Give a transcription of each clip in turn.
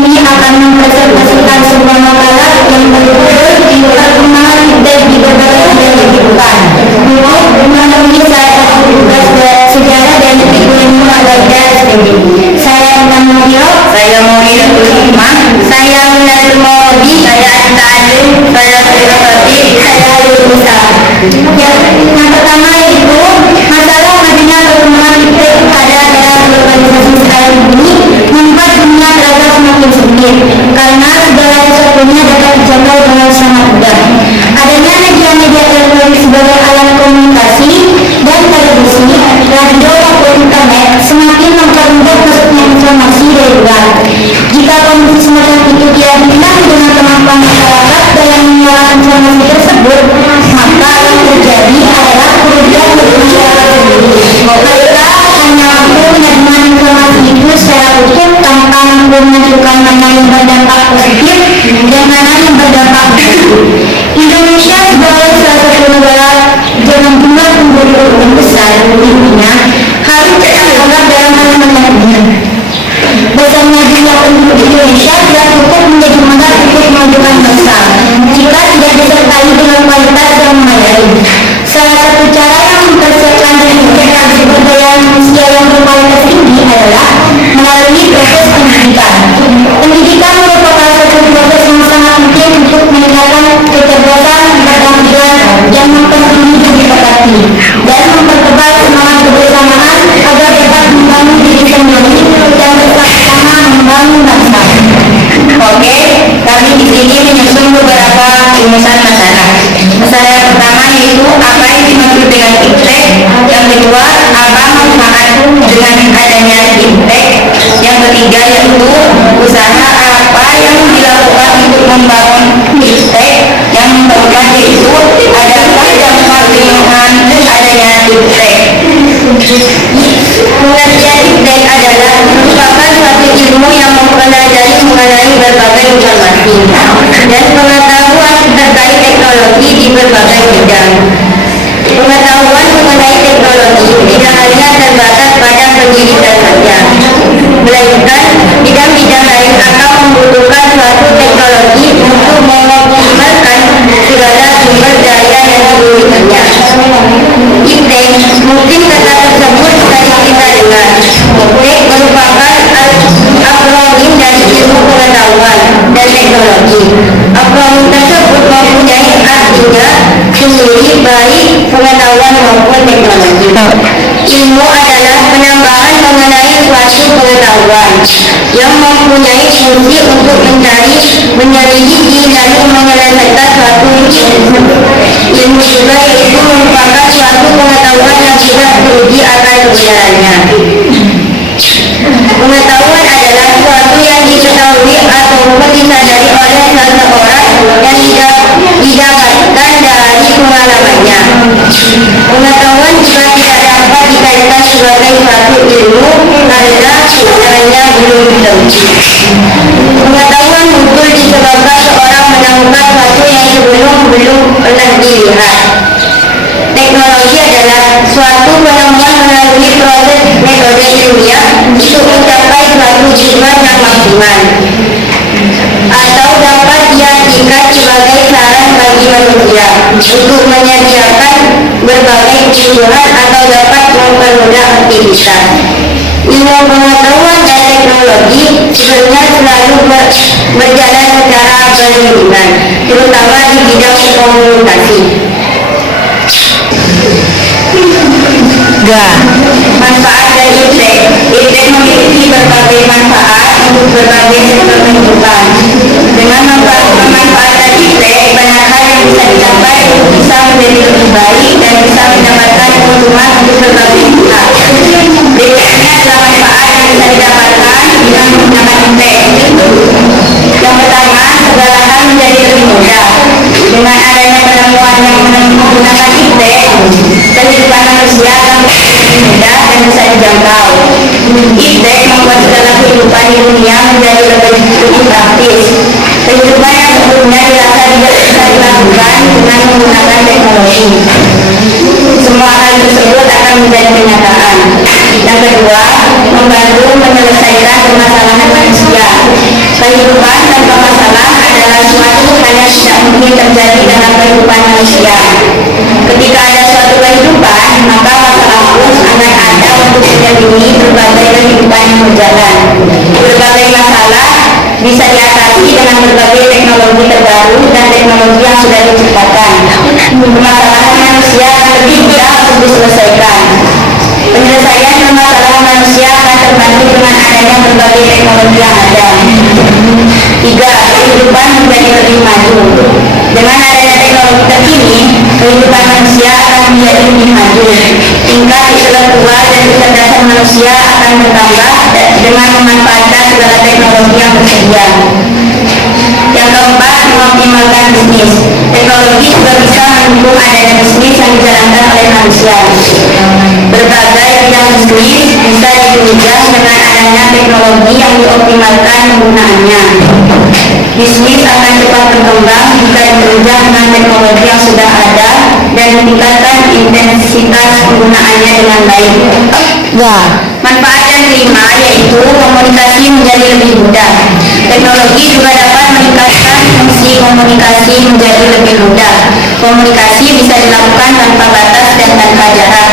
ini akan mempresentasikan sebuah makalah yang berjudul Perkembangan Iptek di Berbagai Bidang Kehidupan. Menemui saya tugas sejarah dan ilmu agama SPB. Saya Muhammad, saya Muhammad Hikmah, saya Minatul Mawadi, saya Anta Alim, saya Firasati, saya Lulusa. Yang pertama yaitu masalah adanya perkembangan Iptek pada era globalisasi sekarang ini membuat dunia terasa semakin sempit karena segala sesuatunya dapat dijangkau dengan sangat mudah. Adanya media-media elektronik sebagai alat komunikasi dan televisi, radio maupun internet semakin mempermudah masuknya informasi dari luar. Jika kondisi semacam itu diabaikan dengan kemampuan masyarakat dalam mengolah informasi tersebut, maka yang terjadi adalah kerugian bagi masyarakat sendiri. Mereka hanya mampu menerima informasi itu secara utuh tanpa mampu menentukan mana yang berdampak positif dan mana yang berdampak negatif. Indonesia sebagai salah satu negara dengan jumlah penduduk yang besar di dunia harus terlibat dalam hal menyambungnya. Besarnya jumlah penduduk Indonesia tidak cukup menjadi modal untuk memajukan bangsa jika tidak disertai dengan kualitas yang memadai. Salah satu cara yang mempersiapkan dan meningkatkan sumber daya manusia yang berkualitas tinggi adalah melalui proses pendidikan. Pendidikan merupakan suatu proses yang sangat penting untuk meningkatkan kecerdasan, keterampilan, dan mempertinggi empati dan mempertebal semangat kebersamaan agar dapat membangun diri sendiri dan bersama-sama membangun bangsa. Oke, kami di sini menyusun beberapa rumusan masalah. Masalah yang pertama yaitu apa yang dimaksud dengan Iptek. Yang kedua, apa manfaat dengan adanya Iptek. Yang ketiga yaitu usaha apa yang dilakukan untuk membangun Iptek. Yang keempat yaitu adakah dampak lingkungan adanya Iptek. Pengertian Iptek adalah merupakan suatu ilmu yang mempelajari mengenai berbagai informasi dan pengetahuan terkait teknologi di berbagai bidang. Pengetahuan mengenai teknologi tidak hanya terbatas pada pendidikan saja, melainkan bidang-bidang lain akan membutuhkan suatu teknologi untuk mengoptimalkan segala sumber daya yang dimilikinya. Iptek, mungkin kata tersebut sering kita dengar. Iptek merupakan akronim dari ilmu pengetahuan dan teknologi. Akronim tersebut mempunyai artinya sendiri baik pengetahuan maupun teknologi. Ilmu adalah penambahan mengenai suatu pengetahuan yang mempunyai fungsi untuk mencari, menyelidiki, lalu menyelesaikan suatu ilmu. Ilmu juga yaitu merupakan suatu pengetahuan yang tidak teruji akan kebenarannya. Pengetahuan adalah suatu yang diketahui ataupun disadari oleh seseorang yang didapatkan dari pengalamannya. Pengetahuan juga tidak dapat dikaitkan sebagai suatu ilmu karena sebenarnya belum ditemukan. Pengetahuan muncul disebabkan seorang menemukan sesuatu yang belum pernah dilihat. Teknologi adalah suatu penemuan melalui proses metode ilmiah untuk mencapai suatu tujuan yang maksimal atau dapat diartikan sebagai saran bagi manusia untuk menyediakan berbagai kebutuhan atau dapat mempermudah aktivitas. Ilmu pengetahuan dan teknologi sebenarnya selalu berjalan secara beriringan, terutama di bidang komunikasi. Manfaat dari Iptek. Iptek memiliki berbagai manfaat untuk berbagai sektor kehidupan. Dengan memanfaatkan Iptek, banyak hal yang bisa dicapai, bisa menjadi lebih baik dan bisa mendapatkan keuntungan untuk berbagai pihak. Berikutnya adalah manfaat yang bisa didapatkan dengan menggunakan Iptek. Yang pertama, segala hal menjadi lebih mudah. Dengan adanya penemuan yang menggunakan Iptek, kehidupan manusia akan menjadi lebih mudah dan bisa dijangkau. Iptek membuat segala kehidupan di dunia menjadi lebih praktis. Kehidupan yang sebelumnya dirasa tidak bisa dilakukan dengan menggunakan teknologi. Semua hal tersebut akan menjadi kenyataan. Yang kedua, membantu menyelesaikan permasalahan manusia. Kehidupan tanpa masalah adalah suatu hal yang tidak mungkin terjadi dalam kehidupan manusia. Ketika ada suatu kehidupan, maka masalah pun akan ada untuk menjalani berbagai kehidupan yang berjalan. Berbagai masalah bisa diatasi dengan berbagai teknologi terbaru dan teknologi yang sudah diciptakan. Permasalahan manusia akan lebih mudah untuk diselesaikan. Penyelesaian permasalahan manusia akan terbantu dengan adanya berbagai teknologi yang ada. 3. Kehidupan menjadi lebih maju. Dengan adanya teknologi terkini, kehidupan manusia akan menjadi lebih maju. Tingkat intelektual dan kecerdasan manusia akan bertambah dengan memanfaatkan segala teknologi yang tersedia. Yang keempat, mengoptimalkan bisnis. Teknologi juga bisa mendukung adanya bisnis yang dijalankan oleh manusia. Berbagai bidang bisnis bisa ditunjang dengan adanya teknologi yang dioptimalkan penggunaannya. Bisnis akan cepat berkembang jika ditunjang dengan teknologi yang sudah ada dan ditingkatkan intensitas penggunaannya dengan baik. Manfaat yang kelima yaitu komunikasi menjadi lebih mudah. Teknologi juga dapat meningkatkan fungsi komunikasi menjadi lebih mudah. Komunikasi bisa dilakukan tanpa batas dan tanpa jarak.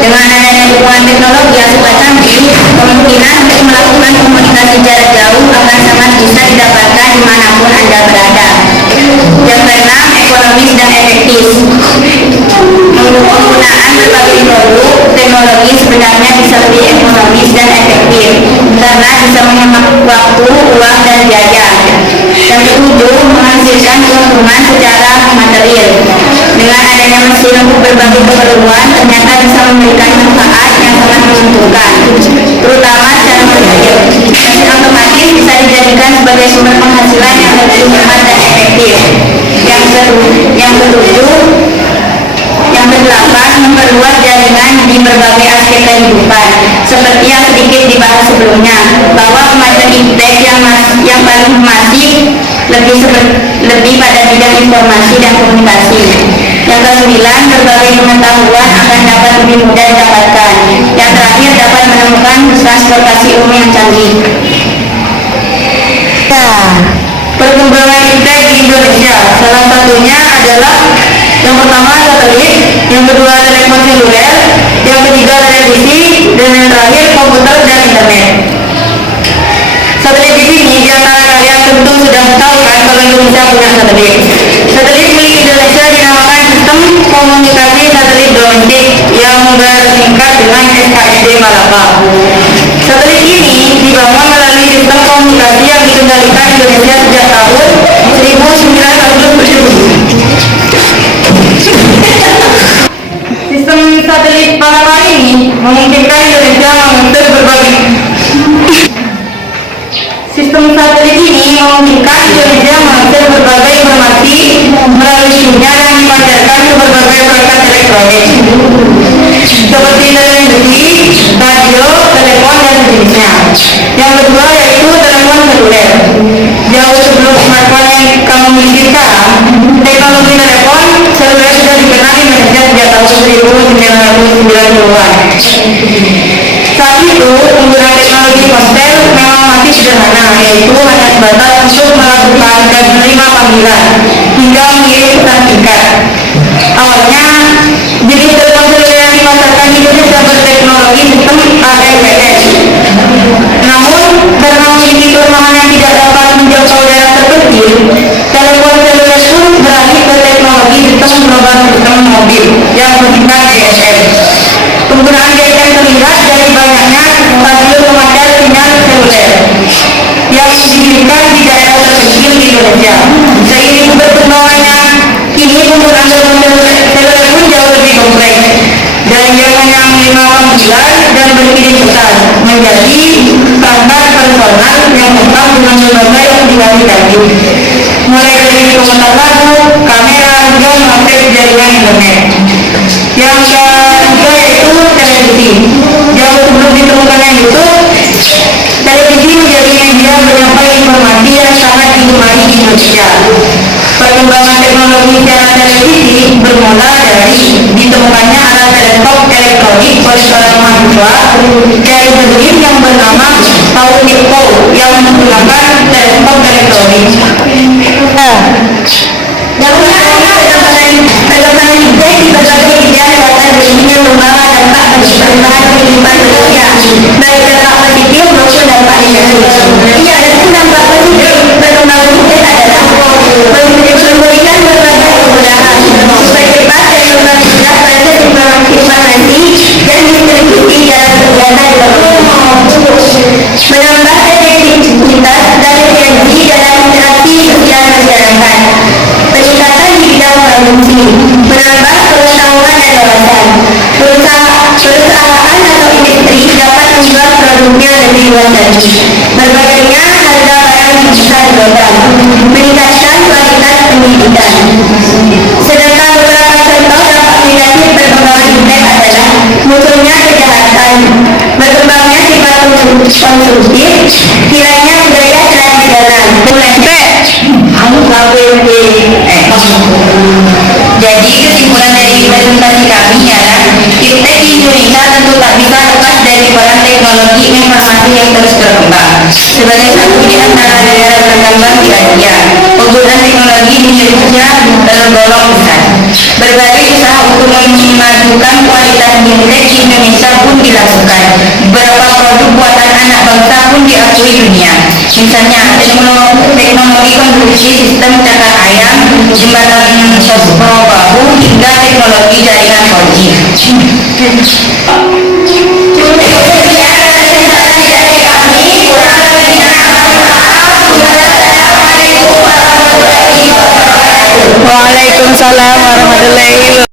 Dengan adanya dukungan teknologi yang super canggih, kemungkinan untuk melakukan komunikasi jarak jauh akan sangat bisa didapatkan dimanapun Anda berada. Yang keenam, ekonomis dan efektif. Penggunaan berbagai produk teknologi sebenarnya bisa lebih ekonomis dan efektif karena bisa menghemat waktu, uang, dan biaya. Yang ketujuh, menghasilkan keuntungan secara material. Dengan adanya mesin untuk berbagai keperluan ternyata bisa memberikan manfaat yang sangat menguntungkan, terutama secara material. Mesin otomatis bisa dijadikan sebagai sumber penghasilan yang lebih hemat dan efektif. Yang kedelapan, memperluas jaringan di berbagai aspek kehidupan. Seperti yang sedikit dibahas sebelumnya, bahwa kemajuan iptek yang paling masif lebih pada bidang informasi dan komunikasi. Yang kesembilan, berbagai pengetahuan akan dapat lebih mudah didapatkan. Yang terakhir, dapat menemukan transportasi umum yang canggih. Perkembangan iptek di Indonesia, salah satunya adalah yang pertama satelit, yang kedua telepon seluler, yang ketiga televisi, dan yang terakhir komputer dan internet. Satelit di sini di antara kalian tentu sudah tahu kan kalau Indonesia punya satelit. Satelit milik Indonesia dinamakan Sistem Komunikasi Satelit Domestik yang bersingkat dengan SKSD Malaka. Satelit ini dibangun melalui sistem komunikasi yang dikendalikan Indonesia sejak tahun 1970. Sistem satelit Malaka ini memungkinkan Indonesia mengakses berbagai informasi melalui sinyal yang dipancarkan ke berbagai perangkat elektronik seperti televisi, radio, telepon, dan sejenisnya. Yang kedua yaitu telepon seluler. Jauh sebelum smartphone yang kamu miliki sekarang, teknologi telepon seluler sudah dikenal di Indonesia sejak tahun 1990-an. Saat itu, penggunaan teknologi ponsel memang masih sederhana, yaitu hanya sebatas untuk melakukan dan menerima panggilan hingga mengirim pesan singkat. Awalnya, jenis telepon seluler yang dipasarkan di Indonesia berteknologi sistem AMPS. Namun, karena memiliki kelemahan yang tidak dapat menjangkau daerah terpencil, telepon seluler pun beralih ke teknologi sistem global sistem mobil yang bersingkat GSM. Penggunaan GSM terlihat dari banyaknya stasiun pemancar sinyal seluler yang didirikan di daerah terpencil di Indonesia. Seiring berkembangnya kini penggunaan telepon seluler pun jauh lebih kompleks dari yang hanya menerima panggilan dan berkirim pesan menjadi perangkat personal yang lengkap dengan berbagai aplikasi canggih, mulai dari pemetaan lagu, kamera, hingga mengakses jaringan internet. Yang ketiga yaitu televisi. Jauh sebelum ditemukannya YouTube, televisi menjadi media menyampaikan informasi yang sangat digemari di Indonesia. Perkembangan teknologi siaran televisi bermula dari ditemukannya alat teleskop elektronik oleh seorang mahasiswa dari Berlin yang bernama Paul Nipkow yang menggunakan teleskop teknologi. Perkembangan ide di berbagai bidang dapat berbeda membawa dampak bagi perubahan kehidupan manusia, baik dampak positif maupun dampak negatif. Ia ada dampak positif perkembangan ide adalah memberikan berbagai kemudahan, mempercepat dan mempermudah proses informasi dan distribusi dalam kegiatan menambah efektivitas dan efisiensi dalam interaksi sosial masyarakat, peningkatan di bidang produksi, menambah pengetahuan dan wawasan. Perusahaan atau industri dapat menjual produknya lebih luas lagi. Berbagainya harga barang digital global, meningkatkan kualitas pendidikan. Sedangkan beberapa contoh dampak negatif perkembangan internet adalah munculnya kejahatan, berkembangnya sifat konsumtif, hilangnya budaya tradisional, jadi kesimpulan dari presentasi kami ialah kita di Indonesia tentu tak bisa lepas dari peran teknologi informasi yang terus berkembang. Sebagai satu di antara negara berkembang di Asia, penggunaan teknologi di Indonesia tergolong besar. Berbagai usaha untuk memajukan kualitas internet di Indonesia pun dilakukan. Beberapa produk buatan anak bangsa pun diakui dunia. Misalnya teknologi konstruksi sistem cakar ayam, jembatan bahu hingga teknologi jaringan 4G. Waalaikumsalam warahmatullahi wabarakatuh.